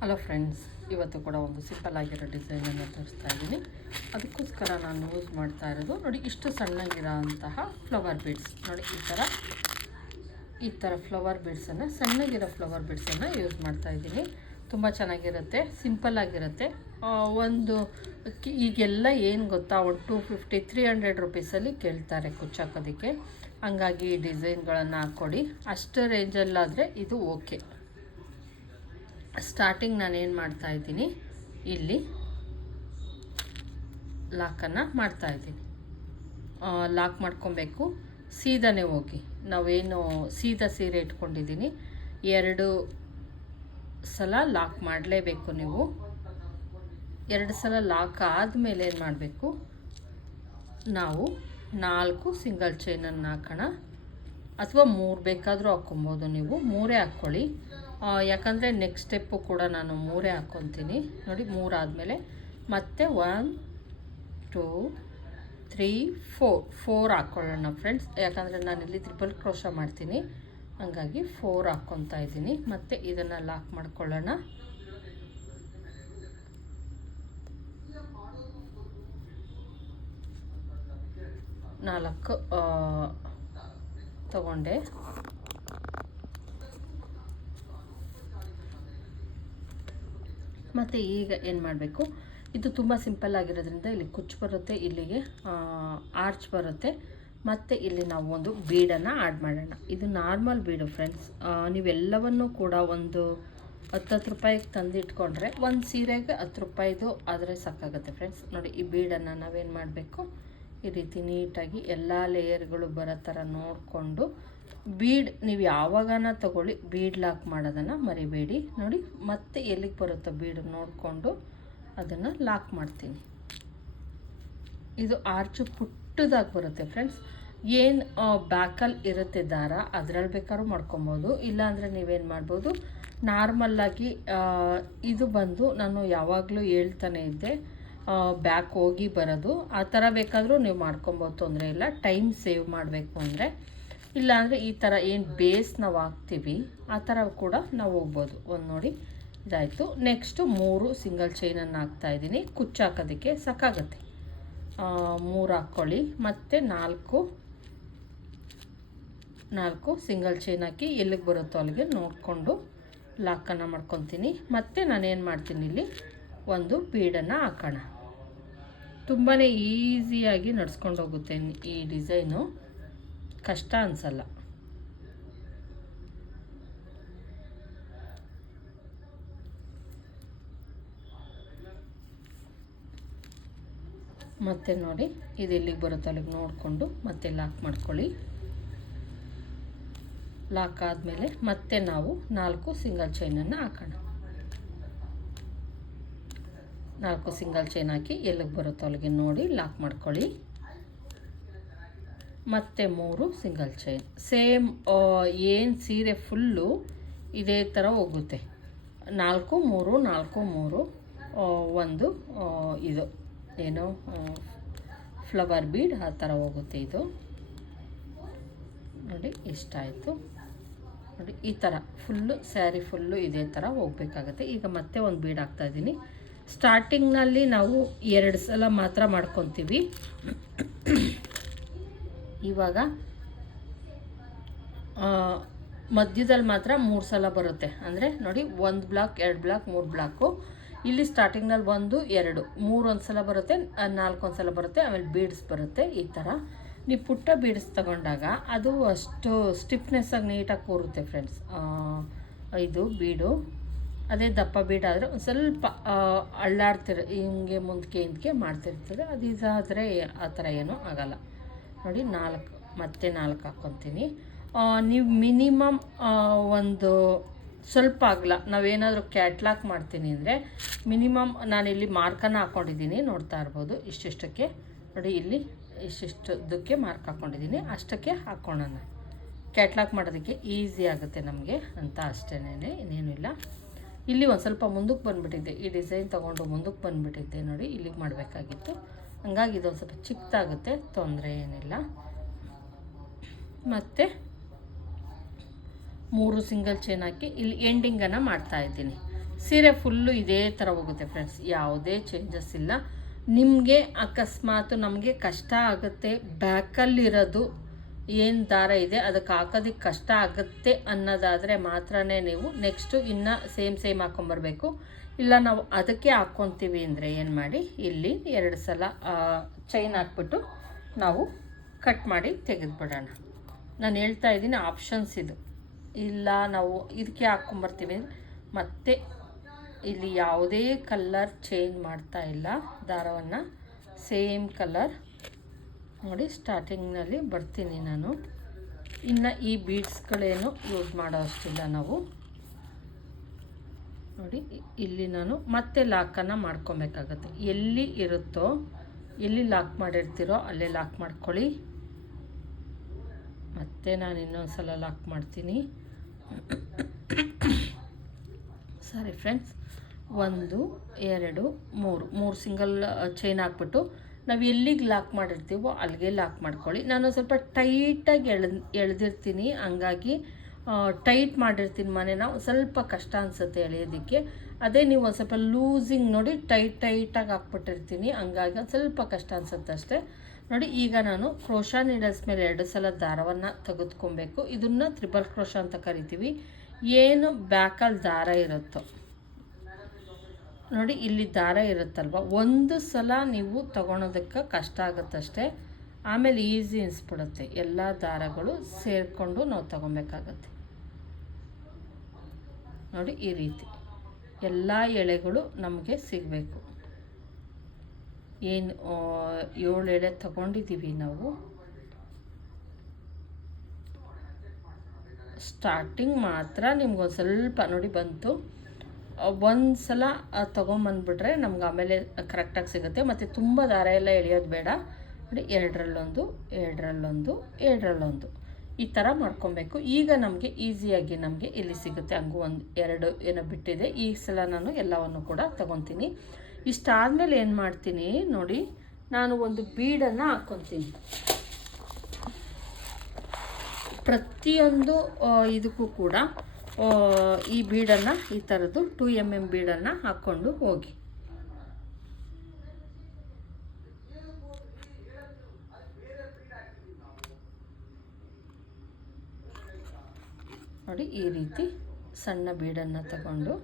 Hello friends, ಇವತ್ತು ಕೂಡ ಒಂದು ಸಿಂಪಲ್ ಆಗಿರೋ ಡಿಸೈನನ್ನು ತೋರಿಸ್ತಾ ಇದ್ದೀನಿ. ಅದಕ್ಕೋಸ್ಕರ ನಾನು ಯೂಸ್ ಮಾಡ್ತಾ ಇರೋದು ನೋಡಿ, ಇಷ್ಟು ಸಣ್ಣಗಿರೋ ಅಂತಹ ಫ್ಲವರ್ ಬೀಡ್ಸ್. ನೋಡಿ ಈ ಥರ ಫ್ಲವರ್ ಬೀಡ್ಸನ್ನು, ಸಣ್ಣಗಿರೋ ಫ್ಲವರ್ ಬೀಡ್ಸನ್ನು ಯೂಸ್ ಮಾಡ್ತಾ ಇದ್ದೀನಿ. ತುಂಬ ಚೆನ್ನಾಗಿರುತ್ತೆ, ಸಿಂಪಲ್ ಆಗಿರುತ್ತೆ. ಈಗೆಲ್ಲ ಏನು ಗೊತ್ತಾ, ಒಂದು 250-300 ರುಪೀಸಲ್ಲಿ ಕೇಳ್ತಾರೆ ಕುಚ್ಚಾಕೋದಕ್ಕೆ. ಹಂಗಾಗಿ ಈ ಡಿಸೈನ್ಗಳನ್ನು ಹಾಕ್ಕೊಡಿ. ಅಷ್ಟು ರೇಂಜಲ್ಲಾದರೆ ಇದು ಓಕೆ. ಸ್ಟಾರ್ಟಿಂಗ್ ನಾನೇನು ಮಾಡ್ತಾಯಿದ್ದೀನಿ, ಇಲ್ಲಿ ಲಾಕನ್ನು ಮಾಡ್ತಾಯಿದ್ದೀನಿ. ಲಾಕ್ ಮಾಡ್ಕೊಬೇಕು. ಸೀದಾನೇ ಹೋಗಿ, ನಾವೇನು ಸೀದಾ ಸೀರೆ ಇಟ್ಕೊಂಡಿದ್ದೀನಿ, 2 ಸಲ ಲಾಕ್ ಮಾಡಲೇಬೇಕು ನೀವು. 2 ಸಲ ಲಾಕ್ ಆದಮೇಲೆ ಏನು ಮಾಡಬೇಕು, ನಾವು 4 ಸಿಂಗಲ್ ಚೈನನ್ನು ಹಾಕೋಣ. ಅಥವಾ 3 ಬೇಕಾದರೂ ಹಾಕ್ಕೊಬೋದು. ನೀವು 3 ಹಾಕ್ಕೊಳ್ಳಿ, ಯಾಕಂದರೆ ನೆಕ್ಸ್ಟ್ ಸ್ಟೆಪ್ಪು ಕೂಡ ನಾನು 3 ಹಾಕ್ಕೊತೀನಿ. ನೋಡಿ, 3 ಆದಮೇಲೆ ಮತ್ತೆ 1 2 3 4 ಹಾಕ್ಕೊಳ್ಳೋಣ ಫ್ರೆಂಡ್ಸ್. ಯಾಕಂದರೆ ನಾನಿಲ್ಲಿ ಟ್ರಿಪಲ್ ಕ್ರೋಶ ಮಾಡ್ತೀನಿ, ಹಾಗಾಗಿ 4 ಹಾಕ್ಕೊತಾ ಇದ್ದೀನಿ. ಮತ್ತು ಇದನ್ನು ಲಾಕ್ ಮಾಡ್ಕೊಳ್ಳೋಣ. ನಾಲ್ಕು ತಗೊಂಡೆ. ಮತ್ತು ಈಗ ಏನು ಮಾಡಬೇಕು, ಇದು ತುಂಬ ಸಿಂಪಲ್ ಆಗಿರೋದ್ರಿಂದ ಇಲ್ಲಿ ಕುಚ್ಚು ಬರುತ್ತೆ, ಇಲ್ಲಿಗೆ ಆರ್ಚ್ ಬರುತ್ತೆ. ಮತ್ತು ಇಲ್ಲಿ ನಾವು ಒಂದು ಬೀಡನ್ನು ಆ್ಯಡ್ ಮಾಡೋಣ. ಇದು ನಾರ್ಮಲ್ ಬೀಡು ಫ್ರೆಂಡ್ಸ್. ನೀವೆಲ್ಲವನ್ನೂ ಕೂಡ ಒಂದು 10 ರೂಪಾಯಿಗೆ ತಂದಿಟ್ಕೊಂಡ್ರೆ ಒಂದು ಸೀರೆಗೆ 10 ರೂಪಾಯಿದು ಆದರೆ ಸಾಕಾಗುತ್ತೆ ಫ್ರೆಂಡ್ಸ್. ನೋಡಿ, ಈ ಬೀಡನ್ನು ನಾವೇನು ಮಾಡಬೇಕು, ಈ ರೀತಿ ನೀಟಾಗಿ ಎಲ್ಲ ಲೇಯರ್ಗಳು ಬರೋ ಥರ ನೋಡಿಕೊಂಡು, ಬೀಡ್ ನೀವು ಯಾವಾಗನ ತಗೊಳ್ಳಿ, ಬೀಡ್ ಲಾಕ್ ಮಾಡೋದನ್ನು ಮರಿಬೇಡಿ. ನೋಡಿ, ಮತ್ತೆ ಎಲ್ಲಿಗೆ ಬರುತ್ತೋ ಬೀಡ್ ನೋಡಿಕೊಂಡು ಅದನ್ನು ಲಾಕ್ ಮಾಡ್ತೀನಿ. ಇದು ಆರ್ಚು ಪುಟ್ಟದಾಗಿ ಬರುತ್ತೆ ಫ್ರೆಂಡ್ಸ್. ಏನು ಬ್ಯಾಕಲ್ಲಿ ಇರುತ್ತೆ ದಾರ, ಅದರಲ್ಲಿ ಬೇಕಾದ್ರೂ ಮಾಡ್ಕೊಬೋದು. ಇಲ್ಲಾಂದರೆ ನೀವೇನು ಮಾಡ್ಬೋದು, ನಾರ್ಮಲ್ಲಾಗಿ ಇದು ಬಂದು ನಾನು ಯಾವಾಗಲೂ ಹೇಳ್ತಾನೆ ಇದ್ದೆ, ಬ್ಯಾಕ್ ಹೋಗಿ ಬರೋದು ಆ ಥರ ಬೇಕಾದರೂ ನೀವು ಮಾಡ್ಕೊಬೋದು, ತೊಂದರೆ ಇಲ್ಲ. ಟೈಮ್ ಸೇವ್ ಮಾಡಬೇಕು ಅಂದರೆ, ಇಲ್ಲಾಂದರೆ ಈ ಥರ ಏನು ಬೇಸ್ ನಾವು ಹಾಕ್ತೀವಿ ಆ ಥರ ಕೂಡ ನಾವು ಹೋಗ್ಬೋದು. ಒಂದು ನೋಡಿ, ಇದಾಯಿತು. ನೆಕ್ಸ್ಟು 3 ಸಿಂಗಲ್ ಚೈನನ್ನು ಹಾಕ್ತಾಯಿದ್ದೀನಿ. ಕುಚ್ಚು ಹಾಕೋದಕ್ಕೆ ಸಾಕಾಗತ್ತೆ. 3 ಹಾಕ್ಕೊಳ್ಳಿ. ಮತ್ತು 4 ಸಿಂಗಲ್ ಚೈನ್ ಹಾಕಿ ಎಲ್ಲಿಗೆ ಬರುತ್ತೋ ಅಲ್ಲಿಗೆ ನೋಡಿಕೊಂಡು ಲಾಕನ್ನು ಮಾಡ್ಕೊತೀನಿ. ಮತ್ತು ನಾನೇನು ಮಾಡ್ತೀನಿ, ಇಲ್ಲಿ ಒಂದು ಬೀಡನ್ನು ಹಾಕೋಣ. ತುಂಬಾ ಈಸಿಯಾಗಿ ನಡ್ಸ್ಕೊಂಡು ಹೋಗುತ್ತೆ ಈ ಡಿಸೈನು, ಕಷ್ಟ ಅನಿಸಲ್ಲ. ಮತ್ತೆ ನೋಡಿ, ಇದು ಎಲ್ಲಿಗೆ ಬರುತ್ತೋ ಅಲ್ಲಿಗೆ ನೋಡಿಕೊಂಡು ಮತ್ತೆ ಲಾಕ್ ಮಾಡ್ಕೊಳ್ಳಿ. ಲಾಕ್ ಆದಮೇಲೆ ಮತ್ತೆ ನಾವು 4 ಸಿಂಗಲ್ ಚೈನನ್ನು ಹಾಕೋಣ. 4 ಸಿಂಗಲ್ ಚೈನ್ ಹಾಕಿ ಎಲ್ಲಿಗೆ ಬರುತ್ತೋ ಅಲ್ಲಿಗೆ ನೋಡಿ ಲಾಕ್ ಮಾಡ್ಕೊಳ್ಳಿ. ಮತ್ತು 3 ಸಿಂಗಲ್ ಚೈನ್. ಸೇಮ್ ಏನು ಸೀರೆ ಫುಲ್ಲು ಇದೇ ಥರ ಹೋಗುತ್ತೆ. 4 3 4 3 ಒಂದು ಇದು ಏನು ಫ್ಲವರ್ ಬೀಡ್ ಆ ಥರ ಹೋಗುತ್ತೆ. ಇದು ನೋಡಿ, ಇಷ್ಟ ಆಯಿತು. ನೋಡಿ, ಈ ಥರ ಫುಲ್ಲು ಸ್ಯಾರಿ ಫುಲ್ಲು ಇದೇ ಥರ ಹೋಗಬೇಕಾಗತ್ತೆ. ಈಗ ಮತ್ತೆ ಒಂದು ಬೀಡ್ ಹಾಕ್ತಾಯಿದ್ದೀನಿ. ಸ್ಟಾರ್ಟಿಂಗ್ನಲ್ಲಿ ನಾವು 2 ಸಲ ಮಾತ್ರ ಮಾಡ್ಕೊತೀವಿ. ಇವಾಗ ಮಧ್ಯದಲ್ಲಿ ಮಾತ್ರ 3 ಸಲ ಬರುತ್ತೆ. ಅಂದರೆ ನೋಡಿ, 1 ಬ್ಲಾಕ್ 2 ಬ್ಲಾಕ್ 3 ಬ್ಲಾಕು. ಇಲ್ಲಿ ಸ್ಟಾರ್ಟಿಂಗ್ನಲ್ಲಿ 1 2 3 ಒಂದು ಸಲ ಬರುತ್ತೆ, 4 ಒಂದು ಸಲ ಬರುತ್ತೆ, ಆಮೇಲೆ ಬೀಡ್ಸ್ ಬರುತ್ತೆ. ಈ ಥರ ನೀವು ಪುಟ್ಟ ಬೀಡ್ಸ್ ತಗೊಂಡಾಗ ಅದು ಅಷ್ಟು ಸ್ಟಿಫ್ನೆಸ್ಸಾಗಿ ನೀಟಾಗಿ ಕೂರುತ್ತೆ ಫ್ರೆಂಡ್ಸ್. ಇದು ಬೀಡು ಅದೇ ದಪ್ಪ ಬೀಡಾದರೆ ಒಂದು ಸ್ವಲ್ಪ ಹಿಂಗೆ ಮುಂದಕ್ಕೆ ಮಾಡ್ತಿರ್ತದೆ. ಅದು ಇದಾದರೆ ಆ ಥರ ಏನೂ ಆಗೋಲ್ಲ. ನೋಡಿ, 4 ಮತ್ತೆ 4 ಹಾಕ್ಕೊತೀನಿ. ನೀವು ಮಿನಿಮಮ್ ಒಂದು ಸ್ವಲ್ಪ ಆಗಲ್ಲ, ನಾವೇನಾದರೂ ಕ್ಯಾಟ್ಲಾಕ್ ಮಾಡ್ತೀನಿ ಅಂದರೆ ಮಿನಿಮಮ್ ನಾನಿಲ್ಲಿ ಮಾರ್ಕನ್ನು ಹಾಕ್ಕೊಂಡಿದ್ದೀನಿ, ನೋಡ್ತಾ ಇರ್ಬೋದು. ಇಷ್ಟಿಷ್ಟಕ್ಕೆ ನೋಡಿ, ಇಲ್ಲಿ ಇಷ್ಟಿಷ್ಟಕ್ಕೆ ಮಾರ್ಕ್ ಹಾಕ್ಕೊಂಡಿದ್ದೀನಿ, ಅಷ್ಟಕ್ಕೆ ಹಾಕ್ಕೊಳ್ಳೋಣ. ಕ್ಯಾಟ್ಲಾಕ್ ಮಾಡೋದಕ್ಕೆ ಈಸಿ ಆಗುತ್ತೆ ನಮಗೆ ಅಂತ ಅಷ್ಟೇನೇ, ಇನ್ನೇನು ಇಲ್ಲ. ಇಲ್ಲಿ ಒಂದು ಸ್ವಲ್ಪ ಮುಂದಕ್ಕೆ ಬಂದುಬಿಟ್ಟಿದ್ದೆ, ಈ ಡಿಸೈನ್ ತೊಗೊಂಡು ಮುಂದಕ್ಕೆ ಬಂದುಬಿಟ್ಟಿದ್ದೆ. ನೋಡಿ, ಇಲ್ಲಿಗೆ ಮಾಡಬೇಕಾಗಿತ್ತು, ಹಂಗಾಗಿ ಇದೊಂದು ಸ್ವಲ್ಪ ಚಿಕ್ಕದಾಗುತ್ತೆ, ತೊಂದರೆ ಏನಿಲ್ಲ. ಮತ್ತು 3 ಸಿಂಗಲ್ ಚೈನ್ ಹಾಕಿ ಇಲ್ಲಿ ಎಂಡಿಂಗನ್ನು ಮಾಡ್ತಾಯಿದ್ದೀನಿ. ಸೀರೆ ಫುಲ್ಲು ಇದೇ ಥರ ಹೋಗುತ್ತೆ ಫ್ರೆಂಡ್ಸ್, ಯಾವುದೇ ಚೇಂಜಸ್ ಇಲ್ಲ. ನಿಮಗೆ ಅಕಸ್ಮಾತ್ ನಮಗೆ ಕಷ್ಟ ಆಗುತ್ತೆ, ಬ್ಯಾಕಲ್ಲಿರೋದು ಏನು ದಾರ ಇದೆ ಅದಕ್ಕೆ ಹಾಕೋದಕ್ಕೆ ಕಷ್ಟ ಆಗುತ್ತೆ ಅನ್ನೋದಾದರೆ ಮಾತ್ರ ನೀವು ನೆಕ್ಸ್ಟು ಇನ್ನು ಸೇಮ್ ಹಾಕ್ಕೊಂಬರ್ಬೇಕು. ಇಲ್ಲ ನಾವು ಅದಕ್ಕೆ ಹಾಕ್ಕೊತೀವಿ ಅಂದರೆ ಏನು ಮಾಡಿ, ಇಲ್ಲಿ 2 ಸಲ ಚೈನ್ ಹಾಕ್ಬಿಟ್ಟು ನಾವು ಕಟ್ ಮಾಡಿ ತೆಗೆದುಬಿಡೋಣ. ನಾನು ಹೇಳ್ತಾ ಇದ್ದೀನಿ ಆಪ್ಷನ್ಸ್ ಇದು. ಇಲ್ಲ ನಾವು ಇದಕ್ಕೆ ಹಾಕ್ಕೊಂಬರ್ತೀವಿ ಮತ್ತು ಇಲ್ಲಿ ಯಾವುದೇ ಕಲರ್ ಚೇಂಜ್ ಮಾಡ್ತಾ ಇಲ್ಲ, ದಾರವನ್ನು ಸೇಮ್ ಕಲರ್ ನೋಡಿ. ಸ್ಟಾರ್ಟಿಂಗ್ನಲ್ಲಿ ಬರ್ತೀನಿ ನಾನು. ಇನ್ನು ಈ ಬೀಡ್ಸ್ಗಳೇನು ಯೂಸ್ ಮಾಡೋ ಅಷ್ಟಿಲ್ಲ ನಾವು. ನೋಡಿ ಇಲ್ಲಿ ನಾನು ಮತ್ತೆ ಲಾಕನ್ನು ಮಾಡ್ಕೊಬೇಕಾಗತ್ತೆ. ಎಲ್ಲಿ ಇರುತ್ತೋ, ಎಲ್ಲಿ ಲಾಕ್ ಮಾಡಿರ್ತೀರೋ ಅಲ್ಲೇ ಲಾಕ್ ಮಾಡ್ಕೊಳ್ಳಿ. ಮತ್ತೆ ನಾನು ಇನ್ನೊಂದು ಸಲ ಲಾಕ್ ಮಾಡ್ತೀನಿ. ಸಾರಿ ಫ್ರೆಂಡ್ಸ್, 1 2 3 ಸಿಂಗಲ್ ಚೈನ್ ಹಾಕ್ಬಿಟ್ಟು ನಾವು ಎಲ್ಲಿಗೆ ಲಾಕ್ ಮಾಡಿರ್ತೀವೋ ಅಲ್ಲಿಗೆ ಲಾಕ್ ಮಾಡ್ಕೊಳ್ಳಿ. ನಾನು ಸ್ವಲ್ಪ ಟೈಟಾಗಿ ಎಳೆದಿರ್ತೀನಿ, ಹಂಗಾಗಿ ಟೈಟ್ ಮಾಡಿರ್ತೀನಿ ಮನೇನ, ಸ್ವಲ್ಪ ಕಷ್ಟ ಅನಿಸುತ್ತೆ ಎಳೆಯೋದಕ್ಕೆ. ಅದೇ ನೀವು ಒಂದು ಸ್ವಲ್ಪ ಲೂಸಿಂಗ್ ನೋಡಿ ಟೈಟಾಗಿ ಹಾಕ್ಬಿಟ್ಟಿರ್ತೀನಿ, ಹಂಗಾಗಿ ಒಂದು ಸ್ವಲ್ಪ ಕಷ್ಟ ಅನಿಸುತ್ತೆ ಅಷ್ಟೇ. ನೋಡಿ ಈಗ ನಾನು ಕ್ರೋಶಾ ನೀಡಲ್ಸ್ ಮೇಲೆ 2 ಸಲ ದಾರವನ್ನು ತೆಗೆದುಕೊಬೇಕು. ಇದನ್ನು ತ್ರಿಬಲ್ ಕ್ರೋಶಾ ಅಂತ ಕರಿತೀವಿ. ಏನು ಬ್ಯಾಕಲ್ಲಿ ದಾರ ಇರುತ್ತೋ ನೋಡಿ, ಇಲ್ಲಿ ದಾರ ಇರುತ್ತಲ್ವ, ಒಂದು ಸಲ ನೀವು ತಗೊಳೋದಕ್ಕೆ ಕಷ್ಟ ಆಗುತ್ತಷ್ಟೇ, ಆಮೇಲೆ ಈಸಿ ಅನಿಸ್ಬಿಡುತ್ತೆ. ಎಲ್ಲ ದಾರಗಳು ಸೇರಿಕೊಂಡು ನಾವು ತಗೊಬೇಕಾಗತ್ತೆ. ನೋಡಿ ಈ ರೀತಿ ಎಲ್ಲ ಎಳೆಗಳು ನಮಗೆ ಸಿಗಬೇಕು. ಏನು 7 ಎಳೆ ತಗೊಂಡಿದ್ದೀವಿ ನಾವು. ಸ್ಟಾರ್ಟಿಂಗ್ ಮಾತ್ರ ನಿಮ್ಗೊಂದು ಸ್ವಲ್ಪ ನೋಡಿ ಬಂತು, ಒಂದು ಸಲ ತೊಗೊಂಬಂದ್ಬಿಟ್ರೆ ನಮ್ಗೆ ಆಮೇಲೆ ಕರೆಕ್ಟಾಗಿ ಸಿಗುತ್ತೆ. ಮತ್ತು ತುಂಬ ದಾರ ಎಲ್ಲ ಎಳೆಯೋದು ಬೇಡ. ನೋಡಿ 2ರಲ್ಲೊಂದು 2ರಲ್ಲೊಂದು ಈ ಥರ ಮಾಡ್ಕೊಬೇಕು. ಈಗ ನಮಗೆ ಈಸಿಯಾಗಿ ನಮಗೆ ಇಲ್ಲಿ ಸಿಗುತ್ತೆ. ಹಂಗೂ 1 2 ಏನೋ ಬಿಟ್ಟಿದೆ. ಈ ಸಲ ನಾನು ಎಲ್ಲವನ್ನು ಕೂಡ ತೊಗೊತೀನಿ. ಇಷ್ಟಾದಮೇಲೆ ಏನು ಮಾಡ್ತೀನಿ ನೋಡಿ, ನಾನು ಒಂದು ಬೀಡನ್ನು ಹಾಕ್ಕೊತೀನಿ. ಪ್ರತಿಯೊಂದು ಇದಕ್ಕೂ ಕೂಡ ಈ ಬೀಡನ್ನು, ಈ ಥರದ್ದು 2 mm ಬೀಡನ್ನು ಹಾಕ್ಕೊಂಡು ಹೋಗಿ. ನೋಡಿ ಈ ರೀತಿ ಸಣ್ಣ ಬೀಡನ್ನು ತಗೊಂಡು,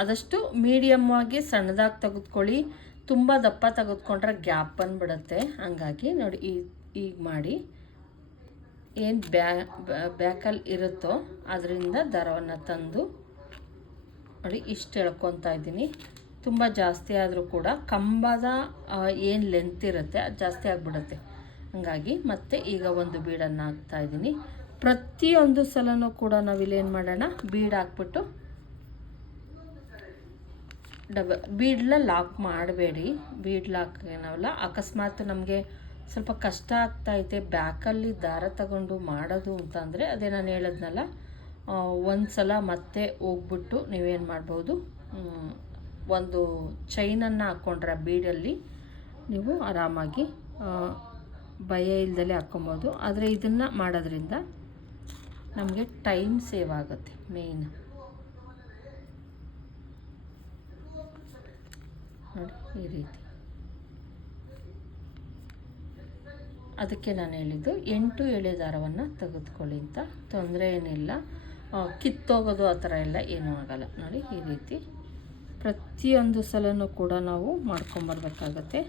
ಆದಷ್ಟು ಮೀಡಿಯಮ್ ಆಗಿ ಸಣ್ಣದಾಗಿ ತೆಗೆದುಕೊಳ್ಳಿ. ತುಂಬ ದಪ್ಪ ತೆಗೆದುಕೊಂಡ್ರೆ ಗ್ಯಾಪ್ ಬಂದುಬಿಡುತ್ತೆ. ಹಂಗಾಗಿ ನೋಡಿ ಈಗ ಮಾಡಿ, ಏನು ಬ್ಯಾಕಲ್ಲಿ ಇರುತ್ತೋ ಅದರಿಂದ ದಾರವನ್ನು ತಂದು ನೋಡಿ ಇಷ್ಟು ಎಳ್ಕೊತಾ ಇದ್ದೀನಿ. ತುಂಬ ಜಾಸ್ತಿ ಆದರೂ ಕೂಡ ಕಂಬದ ಏನು ಲೆಂತ್ ಇರುತ್ತೆ ಅದು ಜಾಸ್ತಿ ಆಗಿಬಿಡುತ್ತೆ. ಹಂಗಾಗಿ ಮತ್ತೆ ಈಗ ಒಂದು ಬೀಡನ್ನು ಹಾಕ್ತಾಯಿದ್ದೀನಿ. ಪ್ರತಿಯೊಂದು ಸಲನೂ ಕೂಡ ನಾವಿಲ್ಲೇನು ಮಾಡೋಣ, ಬೀಡ್ ಹಾಕ್ಬಿಟ್ಟು ಬೀಡ್ಲ ಲಾಕ್ ಮಾಡಬೇಡಿ. ಬೀಡ್ ಲಾಕ್ ಏನವಲ್ಲ, ಅಕಸ್ಮಾತ್ ನಮಗೆ ಸ್ವಲ್ಪ ಕಷ್ಟ ಆಗ್ತಾಯಿದೆ ಬ್ಯಾಕಲ್ಲಿ ದಾರ ತಗೊಂಡು ಮಾಡೋದು ಅಂತಂದರೆ, ಅದೇ ನಾನು ಹೇಳಿದ್ನಲ್ಲ, ಒಂದು ಸಲ ಮತ್ತೆ ಹೋಗ್ಬಿಟ್ಟು ನೀವೇನು ಮಾಡ್ಬೋದು, ಒಂದು ಚೈನನ್ನು ಹಾಕ್ಕೊಂಡ್ರೆ ಬೀಡಲ್ಲಿ ನೀವು ಆರಾಮಾಗಿ ಭಯ ಇಲ್ದಲೇ ಹಾಕ್ಕೊಬೋದು. ಆದರೆ ಇದನ್ನು ಮಾಡೋದ್ರಿಂದ ನಮಗೆ ಟೈಮ್ ಸೇವ್ ಆಗುತ್ತೆ ಮೇಯ್ನ್. ನೋಡಿ ಈ ರೀತಿ. ಅದಕ್ಕೆ ನಾನು ಹೇಳಿದ್ದು 8 ಎಳೆ ದಾರವನ್ನು ತೆಗೆದುಕೊಳ್ಳಿ ಅಂತ. ತೊಂದರೆ ಏನಿಲ್ಲ, ಕಿತ್ತೋಗೋದು ಆ ಥರ ಎಲ್ಲ ಏನೂ ಆಗಲ್ಲ. ನೋಡಿ ಈ ರೀತಿ ಪ್ರತಿಯೊಂದು ಸಲನೂ ಕೂಡ ನಾವು ಮಾಡ್ಕೊಂಬರ್ಬೇಕಾಗತ್ತೆ.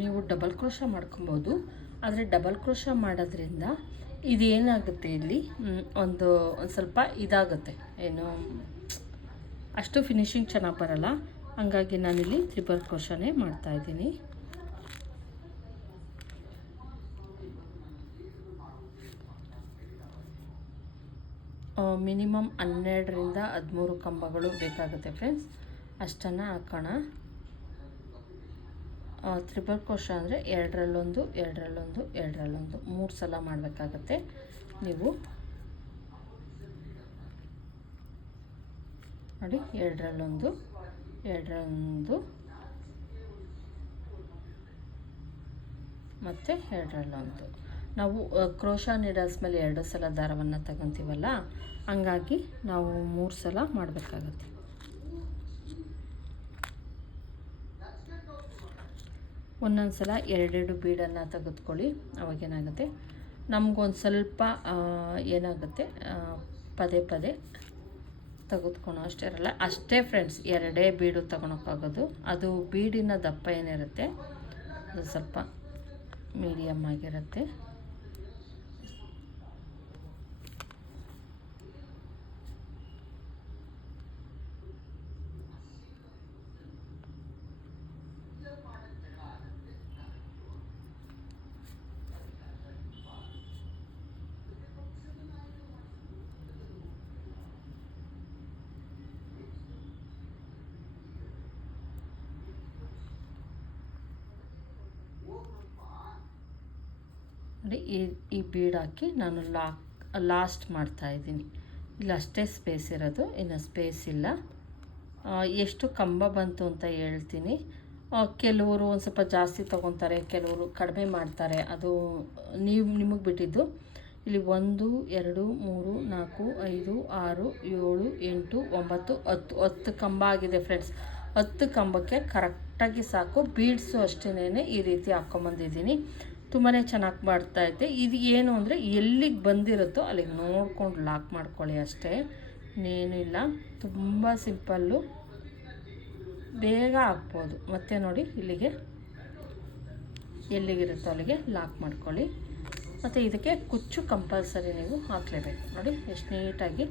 ನೀವು ಡಬಲ್ ಕ್ರೋಶ ಮಾಡ್ಕೊಬೋದು. ಆದರೆ ಡಬಲ್ ಕ್ರೋಶ ಮಾಡೋದ್ರಿಂದ ಇದೇನಾಗುತ್ತೆ, ಇಲ್ಲಿ ಒಂದು ಸ್ವಲ್ಪ ಇದಾಗುತ್ತೆ, ಏನು ಅಷ್ಟು ಫಿನಿಶಿಂಗ್ ಚೆನ್ನಾಗಿ ಬರಲ್ಲ. ಹಂಗಾಗಿ ನಾನಿಲ್ಲಿ ತ್ರಿಬಲ್ ಕ್ರೋಶನೇ ಮಾಡ್ತಾಯಿದ್ದೀನಿ. ಮಿನಿಮಮ್ 12ರಿಂದ 13 ಕಂಬಗಳು ಬೇಕಾಗುತ್ತೆ ಫ್ರೆಂಡ್ಸ್. ಅಷ್ಟನ್ನು ಹಾಕೋಣ. ತ್ರಿಬಲ್ ಕ್ರೋಶ ಅಂದರೆ 2ರಲ್ಲೊಂದು 2ರಲ್ಲೊಂದು 2ರಲ್ಲೊಂದು 3 ಸಲ ಮಾಡಬೇಕಾಗತ್ತೆ. ನೀವು ನೋಡಿ 2ರಲ್ಲೊಂದು 2ರಲ್ಲೊಂದು ಮತ್ತು 2ರಲ್ಲೊಂದು. ನಾವು ಕ್ರೋಶ ನೀಡಲ್ಸ್ ಮೇಲೆ 2 ಸಲ ದಾರವನ್ನು ತಗೊತೀವಲ್ಲ, ಹಂಗಾಗಿ ನಾವು 3 ಸಲ ಮಾಡಬೇಕಾಗತ್ತೆ. ಒಂದೊಂದು ಸಲ 2 ಬೀಡನ್ನು ತೆಗೆದುಕೊಳ್ಳಿ. ಅವಾಗೇನಾಗುತ್ತೆ, ನಮಗೊಂದು ಸ್ವಲ್ಪ ಏನಾಗುತ್ತೆ, ಪದೇ ಪದೇ ತೆಗೆದುಕೊಳೋ ಅಷ್ಟೇ ಇರಲ್ಲ. ಅಷ್ಟೇ ಫ್ರೆಂಡ್ಸ್, 2 ಬೀಡು ತಗೊಳಕ್ಕಾಗೋದು. ಅದು ಬೀಡಿನ ದಪ್ಪ ಏನಿರುತ್ತೆ ಅದು ಸ್ವಲ್ಪ ಮೀಡಿಯಮ್ ಆಗಿರುತ್ತೆ. ನೋಡಿ ಈ ಬೀಡ್ ಹಾಕಿ ನಾನು ಲಾಸ್ಟ್ ಮಾಡ್ತಾಯಿದ್ದೀನಿ. ಇಲ್ಲ ಅಷ್ಟೇ ಸ್ಪೇಸ್ ಇರೋದು, ಇನ್ನು ಸ್ಪೇಸ್ ಇಲ್ಲ. ಎಷ್ಟು ಕಂಬ ಬಂತು ಅಂತ ಹೇಳ್ತೀನಿ. ಕೆಲವರು ಒಂದು ಸ್ವಲ್ಪ ಜಾಸ್ತಿ ತೊಗೊತಾರೆ, ಕೆಲವರು ಕಡಿಮೆ ಮಾಡ್ತಾರೆ. ಅದು ನಿಮಗೆ ಬಿಟ್ಟಿದ್ದು. ಇಲ್ಲಿ 1 2 3 4 5 6 7 8 9 10 ಕಂಬ ಆಗಿದೆ ಫ್ರೆಂಡ್ಸ್. 10 ಕಂಬಕ್ಕೆ ಕರೆಕ್ಟಾಗಿ ಸಾಕು. ಬೀಡ್ಸು ಅಷ್ಟೇ ಈ ರೀತಿ ಹಾಕ್ಕೊಂಬಂದಿದ್ದೀನಿ. ತುಂಬಾ ಚೆನ್ನಾಗಿ ಮಾಡ್ತಾಯಿದ್ದೆ. ಇದು ಏನು ಅಂದರೆ ಎಲ್ಲಿಗೆ ಬಂದಿರುತ್ತೋ ಅಲ್ಲಿಗೆ ನೋಡ್ಕೊಂಡು ಲಾಕ್ ಮಾಡ್ಕೊಳ್ಳಿ ಅಷ್ಟೇ, ಇನ್ನೇನಿಲ್ಲ. ತುಂಬ ಸಿಂಪಲ್ಲು, ಬೇಗ ಹಾಕ್ಬೋದು. ಮತ್ತು ನೋಡಿ ಇಲ್ಲಿಗೆ ಎಲ್ಲಿಗಿರುತ್ತೋ ಅಲ್ಲಿಗೆ ಲಾಕ್ ಮಾಡ್ಕೊಳ್ಳಿ. ಮತ್ತು ಇದಕ್ಕೆ ಕುಚ್ಚು ಕಂಪಲ್ಸರಿ ನೀವು ಹಾಕಲೇಬೇಕು. ನೋಡಿ ಎಷ್ಟು ನೀಟಾಗಿ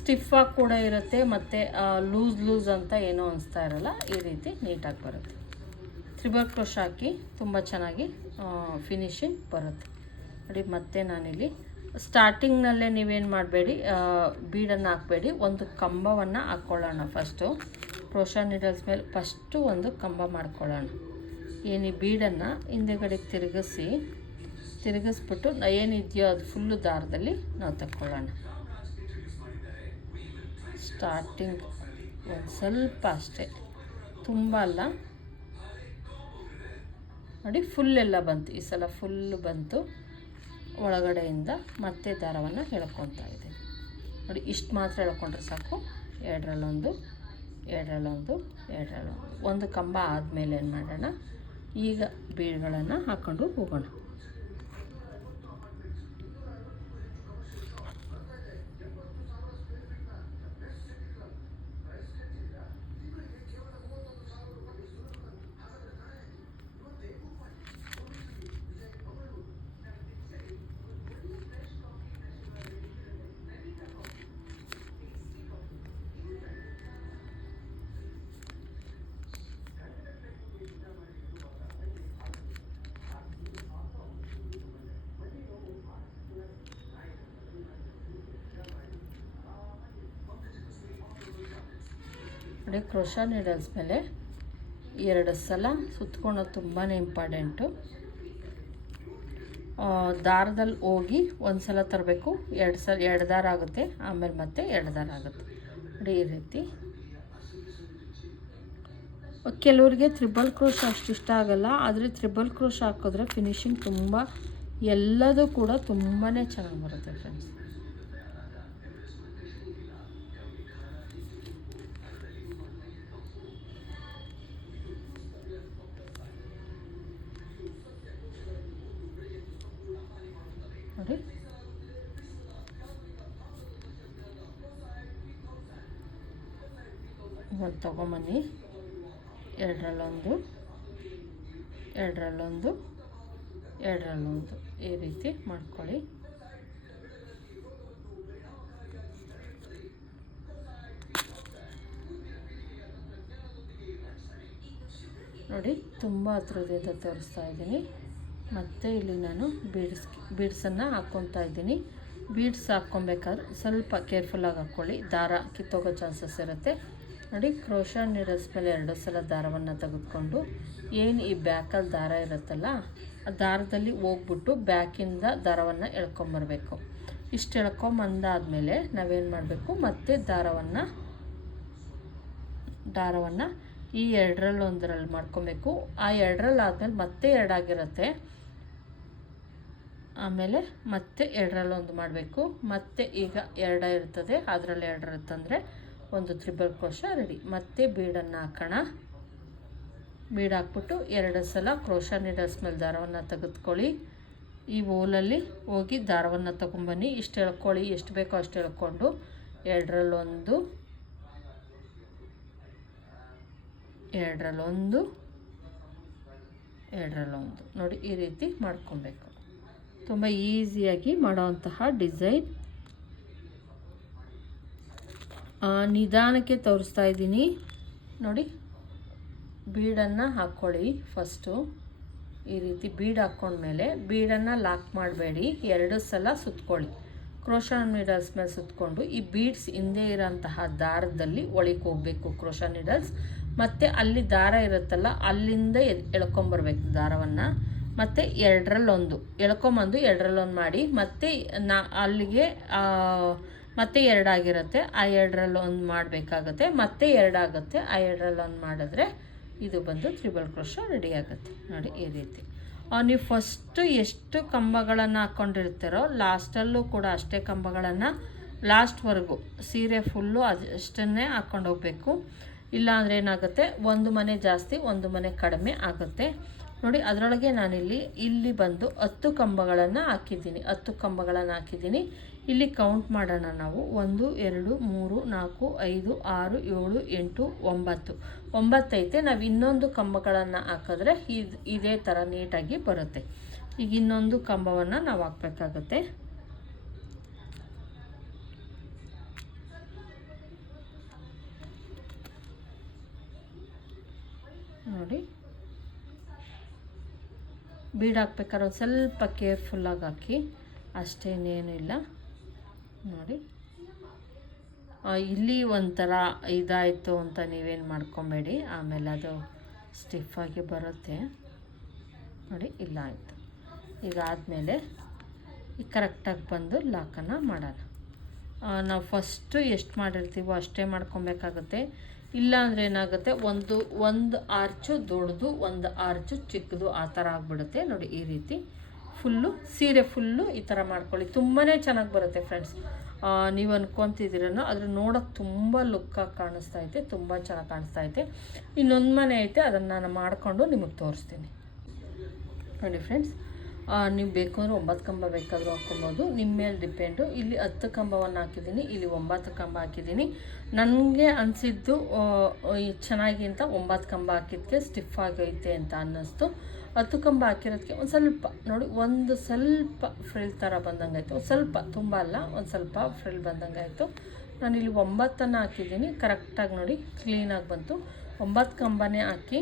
ಸ್ಟಿಫಾಗಿ ಕೂಡ ಇರುತ್ತೆ, ಮತ್ತು ಲೂಸ್ ಅಂತ ಏನೋ ಅನಿಸ್ತಾ ಇರಲ್ಲ. ಈ ರೀತಿ ನೀಟಾಗಿ ಬರುತ್ತೆ. ತ್ರಿಬಲ್ ಕ್ರೋಶ ಹಾಕಿ ತುಂಬ ಚೆನ್ನಾಗಿ ಫಿನಿಶಿಂಗ್ ಬರುತ್ತೆ. ನೋಡಿ ಮತ್ತೆ ನಾನಿಲ್ಲಿ ಸ್ಟಾರ್ಟಿಂಗ್ನಲ್ಲೇ ನೀವೇನು ಮಾಡಬೇಡಿ, ಬೀಡನ್ನು ಹಾಕಬೇಡಿ. ಒಂದು ಕಂಬವನ್ನು ಹಾಕ್ಕೊಳ್ಳೋಣ ಫಸ್ಟು. ಕ್ರೋಶ ನೀಡಲ್ಸ್ ಮೇಲೆ ಫಸ್ಟು ಒಂದು ಕಂಬ ಮಾಡ್ಕೊಳ್ಳೋಣ. ಏನು ಬೀಡನ್ನು ಹಿಂದೆಗಡೆ ತಿರುಗಿಸ್ಬಿಟ್ಟು ಏನಿದೆಯೋ ಅದು ಫುಲ್ಲು ದಾರದಲ್ಲಿ ನಾವು ತಕ್ಕೊಳ್ಳೋಣ. ಸ್ಟಾರ್ಟಿಂಗ್ ಒಂದು ಸ್ವಲ್ಪ ಅಷ್ಟೇ, ತುಂಬ ಅಲ್ಲ. ನೋಡಿ ಫುಲ್ಲೆಲ್ಲ ಬಂತು, ಈ ಸಲ ಫುಲ್ಲು ಬಂತು. ಒಳಗಡೆಯಿಂದ ಮತ್ತೆ ದಾರವನ್ನು ಎಳ್ಕೊತಾ ಇದ್ದೀನಿ. ನೋಡಿ ಇಷ್ಟು ಮಾತ್ರ ಎಳ್ಕೊಂಡ್ರೆ ಸಾಕು. 2ರಲ್ಲೊಂದು 2ರಲ್ಲೊಂದು 2ರಲ್ಲೊಂದು. ಒಂದು ಕಂಬ ಆದಮೇಲೆ ಏನು ಮಾಡೋಣ, ಈಗ ಬೀಡ್ಗಳನ್ನು ಹಾಕ್ಕೊಂಡು ಹೋಗೋಣ. ನೋಡಿ ಕ್ರೋಶ ನೀಡಲ್ಸ್ ಮೇಲೆ 2 ಸಲ ಸುತ್ಕೊಳ್ಳೋದು ತುಂಬಾ ಇಂಪಾರ್ಟೆಂಟು. ದಾರದಲ್ಲಿ ಹೋಗಿ ಒಂದು ಸಲ ತರಬೇಕು, 2 ದಾರ ಆಗುತ್ತೆ, ಆಮೇಲೆ ಮತ್ತೆ 2 ದಾರ ಆಗುತ್ತೆ. ನೋಡಿ ಈ ರೀತಿ. ಕೆಲವರಿಗೆ ತ್ರಿಬಲ್ ಕ್ರೋಶ ಅಷ್ಟು ಇಷ್ಟ ಆಗಲ್ಲ, ಆದರೆ ತ್ರಿಬಲ್ ಕ್ರೋಶ ಹಾಕಿದ್ರೆ ಫಿನಿಶಿಂಗ್ ತುಂಬ ಎಲ್ಲದೂ ಕೂಡ ತುಂಬಾ ಚೆನ್ನಾಗಿ ಬರುತ್ತೆ ಫ್ರೆಂಡ್ಸ್. ನೋಡಿ ಒಂದು ತೊಗೊಂಬನ್ನಿ, 2ರಲ್ಲೊಂದು 2ರಲ್ಲೊಂದು 2ರಲ್ಲೊಂದು ಈ ರೀತಿ ಮಾಡ್ಕೊಳ್ಳಿ. ನೋಡಿ ತುಂಬ ಹತ್ರದಿಂದ ತೋರಿಸ್ತಾ ಇದ್ದೀನಿ. ಮತ್ತು ಇಲ್ಲಿ ನಾನು ಬೀಡ್ಸನ್ನು ಹಾಕ್ಕೊತಾ ಇದ್ದೀನಿ. ಬೀಡ್ಸ್ ಹಾಕ್ಕೊಬೇಕಾದ್ರೆ ಸ್ವಲ್ಪ ಕೇರ್ಫುಲ್ಲಾಗಿ ಹಾಕ್ಕೊಳ್ಳಿ, ದಾರ ಕಿತ್ತೋಗೋ ಚಾನ್ಸಸ್ ಇರುತ್ತೆ. ನೋಡಿ, ಕ್ರೋಶಾ ನೀಡಲ್ಸ್ ಮೇಲೆ 2 ಸಲ ದಾರವನ್ನು ತೆಗೆದುಕೊಂಡು ಏನು ಈ ಬ್ಯಾಕಲ್ಲಿ ದಾರ ಇರುತ್ತಲ್ಲ ಆ ದಾರದಲ್ಲಿ ಹೋಗ್ಬಿಟ್ಟು ಬ್ಯಾಕಿಂದ ದಾರವನ್ನು ಎಳ್ಕೊಂಬರ್ಬೇಕು. ಇಷ್ಟು ಎಳ್ಕೊಂಬಂದಾದಮೇಲೆ ನಾವೇನು ಮಾಡಬೇಕು, ಮತ್ತೆ ದಾರವನ್ನು ಈ 2ರಲ್ಲಿ ಒಂದರಲ್ಲಿ ಮಾಡ್ಕೊಬೇಕು. ಆ 2ರಲ್ಲಿ ಆದಮೇಲೆ ಮತ್ತೆ 2 ಆಗಿರುತ್ತೆ, ಆಮೇಲೆ ಮತ್ತೆ 2ರಲ್ಲಿ ಒಂದು ಮಾಡಬೇಕು. ಮತ್ತೆ ಈಗ 2 ಇರ್ತದೆ, ಅದರಲ್ಲಿ 2 ಇರುತ್ತಂದರೆ ಒಂದು ತ್ರಿಬಲ್ ಕ್ರೋಶಾ ರೆಡಿ. ಮತ್ತೆ ಬೀಡನ್ನು ಹಾಕೋಣ. ಬೀಡ್ ಹಾಕ್ಬಿಟ್ಟು 2 ಸಲ ಕ್ರೋಶಾ ನೀಡಲ್ಸ್ ಮೇಲೆ ದಾರವನ್ನು ತೆಗೆದುಕೊಳ್ಳಿ. ಈ ಓಲಲ್ಲಿ ಹೋಗಿ ದಾರವನ್ನು ತೊಗೊಂಬನ್ನಿ. ಇಷ್ಟು ಎಳ್ಕೊಳ್ಳಿ, ಎಷ್ಟು ಬೇಕೋ ಅಷ್ಟು ಎಳ್ಕೊಂಡು 2ರಲ್ಲೊಂದು 2ರಲ್ಲೊಂದು 2ರಲ್ಲೊಂದು ನೋಡಿ, ಈ ರೀತಿ ಮಾಡ್ಕೊಬೇಕು. ತುಂಬ ಈಸಿಯಾಗಿ ಮಾಡೋವಂತಹ ಡಿಸೈನ್. ನಿಧಾನಕ್ಕೆ ತೋರಿಸ್ತಾ ಇದ್ದೀನಿ ನೋಡಿ. ಬೀಡನ್ನು ಹಾಕ್ಕೊಳ್ಳಿ. ಫಸ್ಟು ಈ ರೀತಿ ಬೀಡ್ ಹಾಕ್ಕೊಂಡ್ಮೇಲೆ ಬೀಡನ್ನು ಲಾಕ್ ಮಾಡಬೇಡಿ, 2 ಸಲ ಸುತ್ಕೊಳ್ಳಿ. ಕ್ರೋಶಾ ನೀಡಲ್ಸ್ ಮೇಲೆ ಸುತ್ತಕೊಂಡು ಈ ಬೀಡ್ಸ್ ಹಿಂದೆ ಇರೋಂತಹ ದಾರದಲ್ಲಿ ಒಳಗೆ ಹೋಗಬೇಕು ಕ್ರೋಶಾ ನೀಡಲ್ಸ್. ಮತ್ತು ಅಲ್ಲಿ ದಾರ ಇರುತ್ತಲ್ಲ ಅಲ್ಲಿಂದ ಎಳ್ಕೊಂಬರ್ಬೇಕು ದಾರವನ್ನು. ಮತ್ತು 2ರಲ್ಲೊಂದು ಎಳ್ಕೊಂಬಂದು 2ರಲ್ಲೊಂದು ಮಾಡಿ ಮತ್ತೆ ಅಲ್ಲಿಗೆ ಮತ್ತೆ 2 ಆಗಿರುತ್ತೆ, ಆ 2ರಲ್ಲೊಂದು ಮಾಡಬೇಕಾಗತ್ತೆ. ಮತ್ತೆ 2 ಆಗುತ್ತೆ, ಆ 2ರಲ್ಲೊಂದು ಮಾಡಿದ್ರೆ ಇದು ಬಂದು ತ್ರಿಬಲ್ ಕ್ರೋಶಾ ರೆಡಿ ಆಗುತ್ತೆ ನೋಡಿ. ಈ ರೀತಿ ನೀವು ಫಸ್ಟು ಎಷ್ಟು ಕಂಬಗಳನ್ನು ಹಾಕ್ಕೊಂಡಿರ್ತೀರೋ ಲಾಸ್ಟಲ್ಲೂ ಕೂಡ ಅಷ್ಟೇ ಕಂಬಗಳನ್ನು ಲಾಸ್ಟ್ವರೆಗೂ ಸೀರೆ ಫುಲ್ಲು ಅಷ್ಟನ್ನೇ ಹಾಕ್ಕೊಂಡು ಹೋಗಬೇಕು. ಇಲ್ಲಾಂದರೆ ಏನಾಗುತ್ತೆ, ಒಂದು ಮನೆ ಜಾಸ್ತಿ ಒಂದು ಮನೆ ಕಡಿಮೆ ಆಗುತ್ತೆ ನೋಡಿ. ಅದರೊಳಗೆ ಇಲ್ಲಿ ಬಂದು 10 ಕಂಬಗಳನ್ನು ಹಾಕಿದ್ದೀನಿ. 10 ಕಂಬಗಳನ್ನು ಹಾಕಿದ್ದೀನಿ. ಇಲ್ಲಿ ಕೌಂಟ್ ಮಾಡೋಣ ನಾವು. 1 2 3 4 5 6 7 8 9 9 ಐತೆ. ನಾವು ಇನ್ನೊಂದು ಕಂಬಗಳನ್ನು ಹಾಕಿದ್ರೆ ಇದೇ ಥರ ನೀಟಾಗಿ ಬರುತ್ತೆ. ಈಗ ಇನ್ನೊಂದು ಕಂಬವನ್ನು ನಾವು ಹಾಕಬೇಕಾಗುತ್ತೆ ನೋಡಿ. ಬೀಡ್ ಹಾಕ್ಬೇಕಾದ್ರೆ ಒಂದು ಸ್ವಲ್ಪ ಕೇರ್ಫುಲ್ಲಾಗಿ ಹಾಕಿ, ಅಷ್ಟೇನೇನು ಇಲ್ಲ ನೋಡಿ. ಇಲ್ಲಿ ಒಂಥರ ಇದಾಯಿತು ಅಂತ ನೀವೇನು ಮಾಡ್ಕೊಬೇಡಿ, ಆಮೇಲೆ ಅದು ಸ್ಟಿಫಾಗಿ ಬರುತ್ತೆ ನೋಡಿ. ಇಲ್ಲ ಆಯಿತು. ಈಗ ಆದಮೇಲೆ ಈಗ ಕರೆಕ್ಟಾಗಿ ಬಂದು ಲಾಕನ್ನು ಮಾಡೋಣ. ನಾವು ಫಸ್ಟು ಎಷ್ಟು ಮಾಡಿರ್ತೀವೋ ಅಷ್ಟೇ ಮಾಡ್ಕೊಬೇಕಾಗುತ್ತೆ. ಇಲ್ಲಾಂದರೆ ಏನಾಗುತ್ತೆ, ಒಂದು ಆರ್ಚು ದೊಡ್ಡದು ಒಂದು ಆರ್ಚು ಚಿಕ್ಕದು ಆ ಥರ ಆಗಿಬಿಡುತ್ತೆ ನೋಡಿ. ಈ ರೀತಿ ಫುಲ್ಲು ಸೀರೆ ಫುಲ್ಲು ಈ ಥರ ಮಾಡ್ಕೊಳ್ಳಿ. ತುಂಬಾ ಚೆನ್ನಾಗಿ ಬರುತ್ತೆ ಫ್ರೆಂಡ್ಸ್. ನೀವು ಅನ್ಕೊತಿದ್ದೀರನೋ ಅದ್ರ ನೋಡೋಕ್ಕೆ ತುಂಬ ಲುಕ್ಕಾಗಿ ಕಾಣಿಸ್ತಾ ಐತೆ, ತುಂಬ ಚೆನ್ನಾಗಿ ಕಾಣಿಸ್ತಾ ಐತೆ. ಇನ್ನೊಂದು ಮನೆ ಐತೆ, ಅದನ್ನು ನಾನು ಮಾಡಿಕೊಂಡು ನಿಮಗೆ ತೋರಿಸ್ತೀನಿ ನೋಡಿ ಫ್ರೆಂಡ್ಸ್. ನೀವು ಬೇಕು ಅಂದರೆ 9 ಕಂಬ ಬೇಕಾದರೂ ಹಾಕ್ಕೊಬೋದು, ನಿಮ್ಮ ಮೇಲೆ ಡಿಪೆಂಡು. ಇಲ್ಲಿ 10 ಕಂಬವನ್ನು ಹಾಕಿದ್ದೀನಿ, ಇಲ್ಲಿ 9 ಕಂಬ ಹಾಕಿದ್ದೀನಿ. ನನಗೆ ಅನಿಸಿದ್ದು ಚೆನ್ನಾಗಿ ಅಂತ 9 ಕಂಬ ಹಾಕಿದ್ದಕ್ಕೆ ಸ್ಟಿಫ್ ಆಗೈತೆ ಅಂತ ಅನ್ನಿಸ್ತು. 10 ಕಂಬ ಹಾಕಿರೋದಕ್ಕೆ ಒಂದು ಸ್ವಲ್ಪ ನೋಡಿ, ಒಂದು ಸ್ವಲ್ಪ ಫ್ರಿಲ್ ಥರ ಬಂದಂಗಾಯಿತು. ಒಂದು ಸ್ವಲ್ಪ, ತುಂಬ ಅಲ್ಲ, ಒಂದು ಸ್ವಲ್ಪ ಫ್ರಿಲ್ ಬಂದಂಗಾಯಿತು. ನಾನಿಲ್ಲಿ 9 ಹಾಕಿದ್ದೀನಿ. ಕರೆಕ್ಟಾಗಿ ನೋಡಿ, ಕ್ಲೀನಾಗಿ ಬಂತು. 9 ಕಂಬನೇ ಹಾಕಿ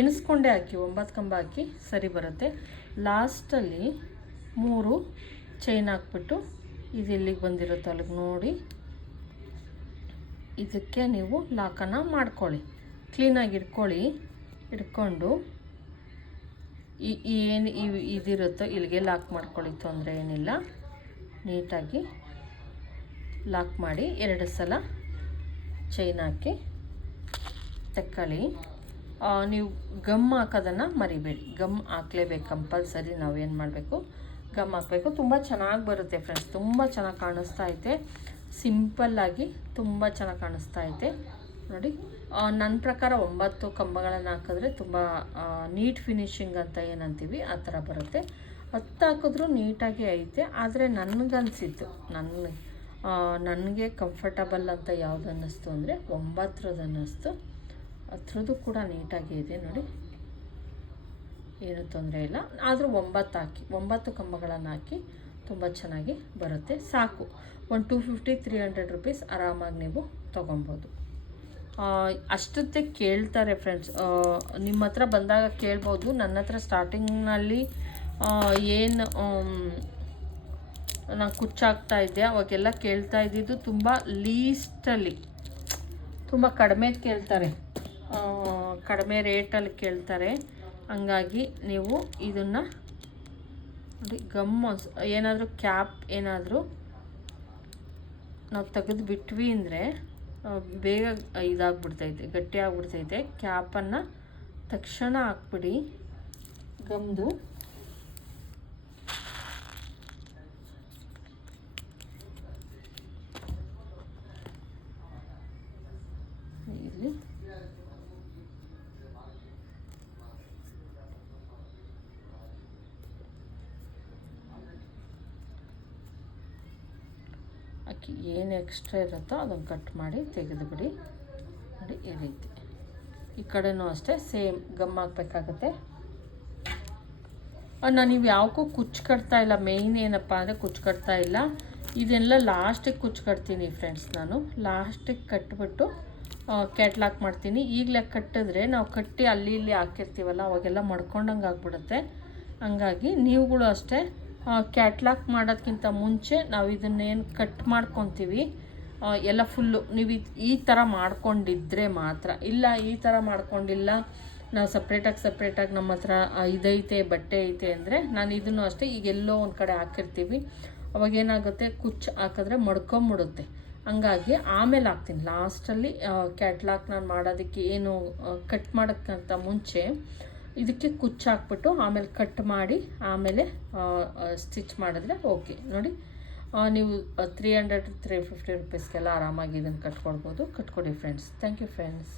ಎಣಿಸ್ಕೊಂಡೇ ಹಾಕಿ, 9 ಕಂಬ ಹಾಕಿ ಸರಿ ಬರುತ್ತೆ. ಲಾಸ್ಟಲ್ಲಿ 3 ಚೈನ್ ಹಾಕ್ಬಿಟ್ಟು ಇದು ಎಲ್ಲಿಗೆ ಬಂದಿರುತ್ತೋ ಅಲ್ಲಿಗೆ ನೋಡಿ, ಇದಕ್ಕೆ ನೀವು ಲಾಕನ್ನು ಮಾಡ್ಕೊಳ್ಳಿ. ಕ್ಲೀನಾಗಿ ಇಟ್ಕೊಂಡು ಏನು ಇದಿರುತ್ತೋ ಇಲ್ಲಿಗೆ ಲಾಕ್ ಮಾಡ್ಕೊಳ್ಳಿ, ತೊಂದರೆ ಏನಿಲ್ಲ. ನೀಟಾಗಿ ಲಾಕ್ ಮಾಡಿ 2 ಸಲ ಚೈನ್ ಹಾಕಿ ತಕ್ಕೊಳ್ಳಿ. ನೀವು ಗಮ್ ಹಾಕೋದನ್ನು ಮರಿಬೇಡಿ, ಗಮ್ ಹಾಕ್ಲೇಬೇಕು ಕಂಪಲ್ಸರಿ. ನಾವೇನು ಮಾಡಬೇಕು, ಗಮ್ ಹಾಕಬೇಕು. ತುಂಬ ಚೆನ್ನಾಗಿ ಬರುತ್ತೆ ಫ್ರೆಂಡ್ಸ್, ತುಂಬ ಚೆನ್ನಾಗಿ ಕಾಣಿಸ್ತಾ ಐತೆ. ಸಿಂಪಲ್ಲಾಗಿ ತುಂಬ ಚೆನ್ನಾಗಿ ಕಾಣಿಸ್ತಾ ಐತೆ ನೋಡಿ. ನನ್ನ ಪ್ರಕಾರ 9 ಕಂಬಗಳನ್ನು ಹಾಕಿದ್ರೆ ತುಂಬ ನೀಟ್ ಫಿನಿಶಿಂಗ್ ಅಂತ ಏನಂತೀವಿ ಆ ಥರ ಬರುತ್ತೆ. 10 ಹಾಕಿದ್ರೂ ನೀಟಾಗಿ ಐತೆ. ಆದರೆ ನನಗನ್ಸಿದ್ದು, ನನಗೆ ಕಂಫರ್ಟಬಲ್ ಅಂತ ಯಾವುದು ಅನ್ನಿಸ್ತು ಅಂದರೆ 9 ಅನ್ನಿಸ್ತು. 10 ಕೂಡ ನೀಟಾಗಿ ಇದೆ ನೋಡಿ, ಏನು ತೊಂದರೆ ಇಲ್ಲ. ಆದರೂ 9 ಹಾಕಿ, 9 ಕಂಬಗಳನ್ನು ಹಾಕಿ ತುಂಬ ಚೆನ್ನಾಗಿ ಬರುತ್ತೆ. ಸಾಕು, ಒಂದು 250-300 ರುಪೀಸ್ ಆರಾಮಾಗಿ ನೀವು ತೊಗೊಬೋದು. ಅಷ್ಟೊತ್ತೆ ಕೇಳ್ತಾರೆ ಫ್ರೆಂಡ್ಸ್, ನಿಮ್ಮ ಹತ್ರ ಬಂದಾಗ ಕೇಳ್ಬೋದು. ನನ್ನ ಹತ್ರ ಸ್ಟಾರ್ಟಿಂಗ್ನಲ್ಲಿ ಏನು ನಾನು ಕುಚ್ಚಾಕ್ತಾ ಇದ್ದೆ ಅವಾಗೆಲ್ಲ ಕೇಳ್ತಾ ಇದ್ದಿದ್ದು ತುಂಬ ಲೀಸ್ಟಲ್ಲಿ, ತುಂಬ ಕಡಿಮೆ ಕೇಳ್ತಾರೆ, ಕಡಿಮೆ ರೇಟಲ್ಲಿ ಕೇಳ್ತಾರೆ. ಹಂಗಾಗಿ ನೀವು ಇದನ್ನು ನೋಡಿ, ಏನಾದರೂ ಕ್ಯಾಪ್ ಏನಾದರೂ ನಾವು ತೆಗೆದು ಬಿಟ್ವಿ ಅಂದರೆ ಬೇಗ ಇದಾಗ್ಬಿಡ್ತೈತೆ, ಗಟ್ಟಿ ಆಗ್ಬಿಡ್ತೈತೆ. ಕ್ಯಾಪನ್ನು ತಕ್ಷಣ ಹಾಕ್ಬಿಡಿ ಗಮ್ದು. ಇಲ್ಲಿ ಅಕ್ಕಿ ಏನು ಎಕ್ಸ್ಟ್ರಾ ಇರುತ್ತೋ ಅದನ್ನು ಕಟ್ ಮಾಡಿ ತೆಗೆದುಬಿಡಿ. ನೋಡಿ ಈ ರೀತಿ. ಈ ಕಡೆನೂ ಅಷ್ಟೇ ಸೇಮ್ ಗಮ್ ಹಾಕಬೇಕಾಗತ್ತೆ. ನಾನು ನೀವು ಯಾವಕ್ಕೂ ಕುಚ್ಚು ಕಟ್ತಾ ಇಲ್ಲ. ಮೇಯ್ನ್ ಏನಪ್ಪ ಅಂದರೆ ಕುಚ್ಚು ಕಟ್ತಾ ಇಲ್ಲ, ಇದೆಲ್ಲ ಲಾಸ್ಟಿಗೆ ಕುಚ್ಚು ಕಟ್ತೀನಿ ಫ್ರೆಂಡ್ಸ್. ನಾನು ಲಾಸ್ಟಿಗೆ ಕಟ್ಬಿಟ್ಟು ಕ್ಯಾಟ್ಲಾಕ್ ಮಾಡ್ತೀನಿ. ಈಗಲೇ ಕಟ್ಟಿದ್ರೆ ನಾವು ಕಟ್ಟಿ ಅಲ್ಲಿ ಇಲ್ಲಿ ಹಾಕಿರ್ತೀವಲ್ಲ ಅವಾಗೆಲ್ಲ ಮಡ್ಕೊಂಡಂಗೆ ಆಗ್ಬಿಡುತ್ತೆ. ಹಂಗಾಗಿ ನೀವುಗಳು ಅಷ್ಟೇ ಕ್ಯಾಟ್ಲಾಕ್ ಮಾಡೋದಕ್ಕಿಂತ ಮುಂಚೆ ನಾವು ಇದನ್ನೇನು ಕಟ್ ಮಾಡ್ಕೊತೀವಿ ಎಲ್ಲ ಫುಲ್ಲು ನೀವು ಈ ಥರ ಮಾಡ್ಕೊಂಡಿದ್ರೆ ಮಾತ್ರ. ಇಲ್ಲ ಈ ಥರ ಮಾಡ್ಕೊಂಡಿಲ್ಲ, ನಾವು ಸಪ್ರೇಟಾಗಿ ನಮ್ಮ ಹತ್ರ ಇದೈತೆ ಬಟ್ಟೆ ಐತೆ ಅಂದರೆ ನಾನು ಇದನ್ನು ಅಷ್ಟೇ ಈಗ ಎಲ್ಲೋ ಒಂದು ಕಡೆ ಹಾಕಿರ್ತೀವಿ, ಅವಾಗೇನಾಗುತ್ತೆ ಕುಚ್ಚು ಹಾಕಿದ್ರೆ ಮಡ್ಕೊಂಬಿಡುತ್ತೆ. ಹಂಗಾಗಿ ಆಮೇಲೆ ಹಾಕ್ತೀನಿ ಲಾಸ್ಟಲ್ಲಿ. ಕ್ಯಾಟ್ಲಾಕ್ ನಾನು ಮಾಡೋದಕ್ಕೆ ಏನು ಕಟ್ ಮಾಡೋಕ್ಕಿಂತ ಮುಂಚೆ ಇದಕ್ಕೆ ಕುಚ್ಚು ಹಾಕ್ಬಿಟ್ಟು ಆಮೇಲೆ ಕಟ್ ಮಾಡಿ ಆಮೇಲೆ ಸ್ಟಿಚ್ ಮಾಡಿದ್ರೆ ಓಕೆ. ನೋಡಿ ನೀವು 300-350 ರೂಪೀಸ್ಗೆಲ್ಲ ಆರಾಮಾಗಿ ಇದನ್ನು ಕಟ್ಕೊಡ್ಬೋದು. ಕಟ್ಕೊಡಿ ಫ್ರೆಂಡ್ಸ್. Thank you friends.